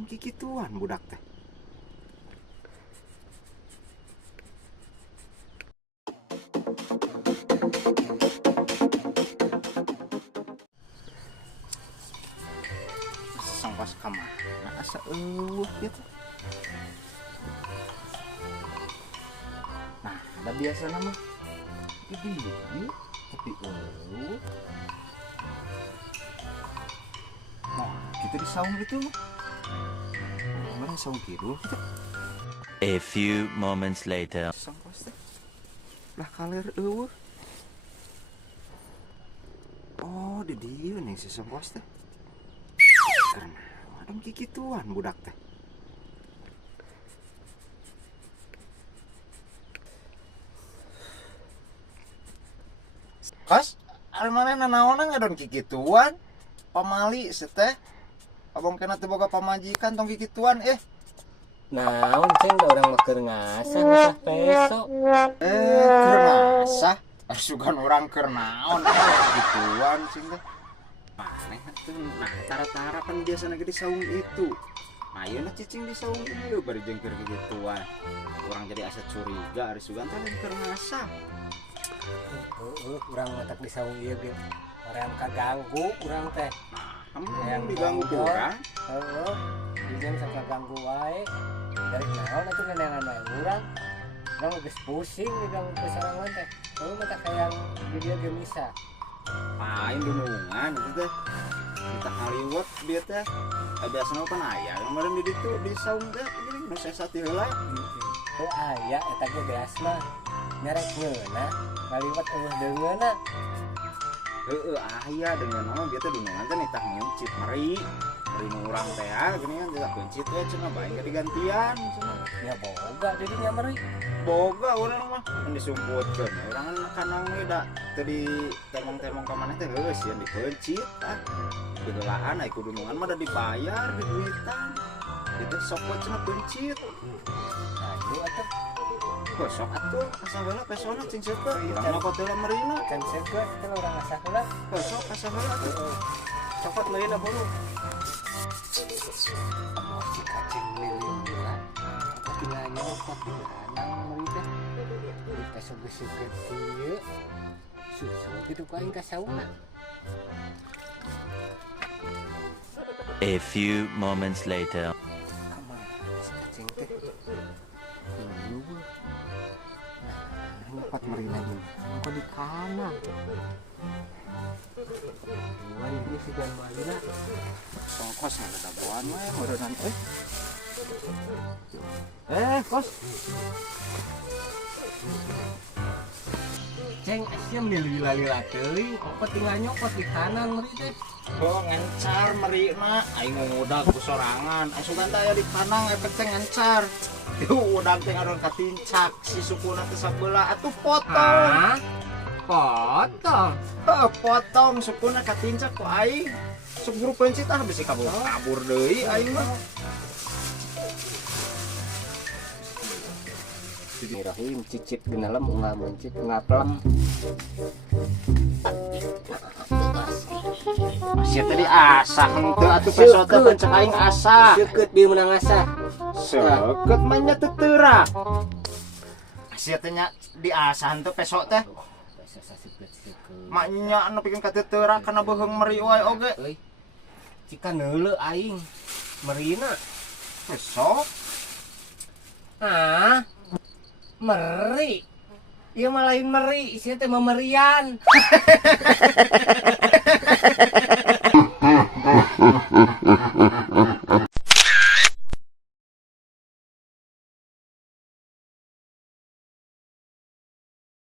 Kan kikituan budak teh. Sangkas kamar. Nah, asa gitu. Nah, ada biasa nama. Ini tapi nah, kita di saung itu. Mana saung kidul kita. A few moments later. Sangkas teh. Lah kaler oh, di dia nih si sangkas teh. Karena ada kikituan budak teh. Kos, ari mana nanaona ngadon kikituan? Pamali seteh. Abang kena teu boga pamajikan tong kikituan Naon ceng da urang mah keur ngasah peso. Keur ngasah. Asugan urang keur naon kikituan cing teh. Maneh atuh. Nah, tara-tara kan biasana ge di saung itu. Nah, ayeuna cicing di saung ieu bari jeung keur kikituan. Urang jadi asa curiga ari sugan teh keur ngasah. Urang matak di saung ieu ge. Orang kaganggu urang teh. Kamu yang diganggu kurang? Heeh. Dijem sok ganggu wae. Dari naon atuh nenenan urang. Urang geus pusing diganggu ke sarangan teh. Heuh mata kayang di dia ge misa. Main dunungan itu teh. Kita haliwat dia teh. Biasana pan aya kemarin di ditu di saung teh gini nu sesati heula. Teu aya eta ge beas mah. Nyarek ngeuna ngaliwat eueuh deungeuna. Heeh, aya dengan nama bieu teh dunungan teh nitah mencit meri. Meri nu urang teh gini kan juga pencit we cenah bae ge digantian cenah. Ya boga jadi nyameri. Boga urang mah kan disumputkeun. Urang kan kanang we da teu di temong-temong ka maneh teh heuh sieun dipencit Diheulaan ai kudu dunungan mah da dibayar di duitan. Itu sok we cenah pencit. Nah, ieu atuh Sok atuh asa heula pesona cing seukeut. Urang mah koteula merina. kan seukeut kan urang asah heula. Sok asa heula atuh. Copot leuna bulu. Oh, si kacing lilin gila. Apa tinggal nyopot di lanang meri teh. Kita suget-suget ieu. Susu kitu ku aing ka sauna. A few moments later. Kamar si kacing teh. Nyepat merina ini. Kok di kanan? Buan ieu sigan malina. Kos ada dabuan we meureunnan kos. Ceng asyam lila-lila teuing, apa tinggal nyopot di kanan meri teh. Oh, ngencar merina aing ngudag ku sorangan. Asugan teh aya di kanang efek teh ngencar. Tuh udag teh ngaron katincak si sukuna teh sabeula atuh potong. Hah? Potong. Potong sukuna katincak ku aing. Sok buru pencit bisi kabur deui aing mah. Rahim cicip di dalam enggak mencit enggak pelem. Masih tadi asah henteu atuh peso teh pencet aing asah. Seukeut bieu menang asah. Seukeut mah nya teu teurak. Masih teh nya diasah henteu peso teh. Mak nya anu pikeun ka teu teurak kana beuheung meri wae oge. Euy. Cika neuleuh aing. Merina. Peso. Ah. Meri. Ieu mah lain meri, isi teh memerian.